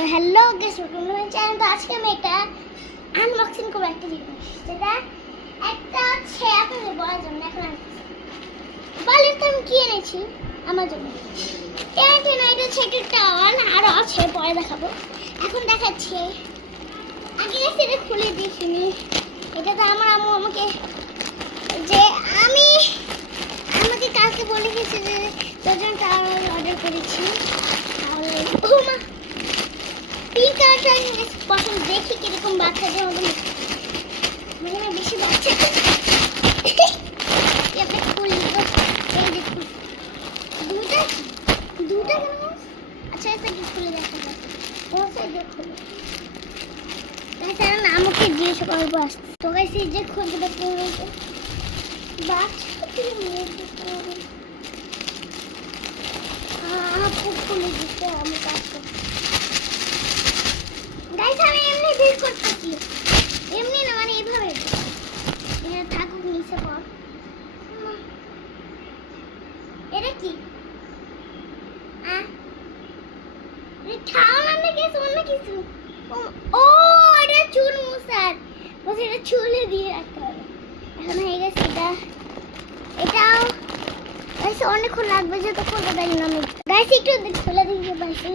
তো hello guys, welcome to my channel. তো আজকে আমি একটা আনবক্সিং করব একটা জিনিস, যেটা একটা আছে আপনাদের বলার জন্য। এখন বলেন তো আমি কি এনেছি আমার জন্য। এটা হচ্ছে একটা টাওয়াল, আরও আছে পরে দেখাবো। এখন দেখাচ্ছি। আগে এটা খুলে দিইনি। এটা তো আমার আম্মু আমাকে কালকে বলে গেছে যে তোর জন্য টাওয়াল অর্ডার করেছি। আর ও মা, পিঙ্ক কালারটা পছন্দ, দেখি কিরকম বাচ্চাদের মতো মানে বেশি বাচ্চা খুললি তো এই দেখুন দুটা কেন। আচ্ছা এটা কি খুলে দেখা যাচ্ছে দেখুন। তাছাড়া আমাকে জিজ্ঞেস করবো আসতে। তো গাইস এই যে খুলতে পড়েছে বাচ্চা খুলে দিতে আমি কাজ করছি। গাইস আমি এমনি বের করতেছি, এমনি না মানে এইভাবে এটা থাকুক নিচে পর। এটা কি কিছু? ও এটা চুল মুছার, বলছে এটা চুলে দিয়ে রাখতে হবে। এখন হয়ে গেছে এটাও গাইস অনেকক্ষণ লাগবে, যেহেতু খুলতে পারি না আমি। গাইস একটু খুলে দিতে পারছি।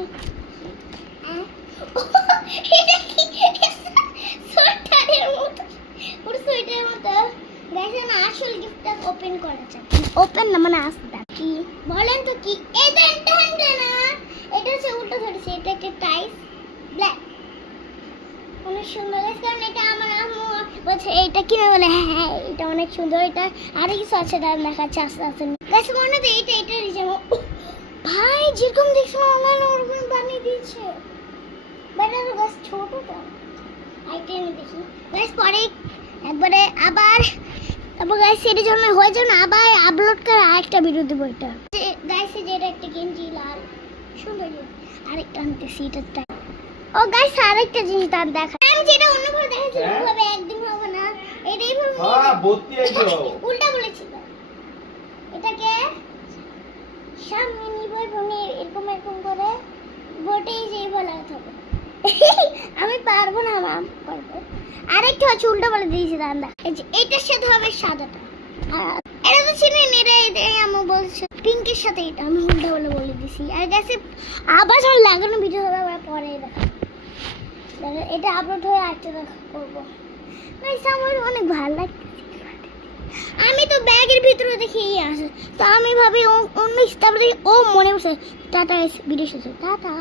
এটা কি সোয়েটারের মতো, পুরো সোয়েটারের মতো। গাইস আমি আসল গিফটটা ওপেন করা চাই। ওপেন না মানে আসতে কি বলেন তো কি? এটা না, এটা হচ্ছে উল্টো ধরেছে। এটা একটা টাইস ব্ল্যাক, অনেক সুন্দর। কারণ এটা আমার আম্মু বলছে এইটা কিনে বলে হ্যাঁ এটা অনেক সুন্দর। এটা আরো কিছু আছে দাম দেখাচ্ছে আস্তে আস্তে। গাছ মনে হয় এটা যেমন ভাই যেরকম দেখছিলাম আমার ওরকম বানিয়ে দিয়েছে। বানানো গাছ ছোটটা আইটেম দেখি গাছ পরে একবারে আবার তারপর গাছ সেটা যখন হয়ে যাবে না আবার আপলোড করে আরেকটা ভিডিও দেবো। এটা গাছে যেটা একটা গেঞ্জি লাল সুন্দর, আরেকটা আনতেছি এটা। ও গাইস আরেকটা জিনিস দাম দেখা, আমি যেটা অন্যভাবে দেখাচ্ছিলাম ওভাবে একদম হবে না। এটাই ভাবে উল্টা বলেছিল। এটাকে সামনে নিবো এবং এরকম করে বটেই যেই বলা হবে। আমি পারবো না, আমার পারবে। আরেকটা হচ্ছে উল্টা বলে দিয়েছি দাম দেখা। এটার সাথে হবে সাদাটা, আর এটা তো চিনি এটাই আমি বলছি পিঙ্কের সাথে। এটা আমি উল্টা বলে দিয়েছি। আর গাছে আবার যখন লাগানো ভিডিও হবে আবার পরে দেখা, এটা আপলোড হয়ে আরেকটা করবো। আমার অনেক ভালো লাগছে। আমি তো ব্যাগের ভিতরে দেখেই আসে, তো আমি ভাবি অন্য তারপরে ও মনে বসে। টাটা ভিডিও শেষ, টাটা।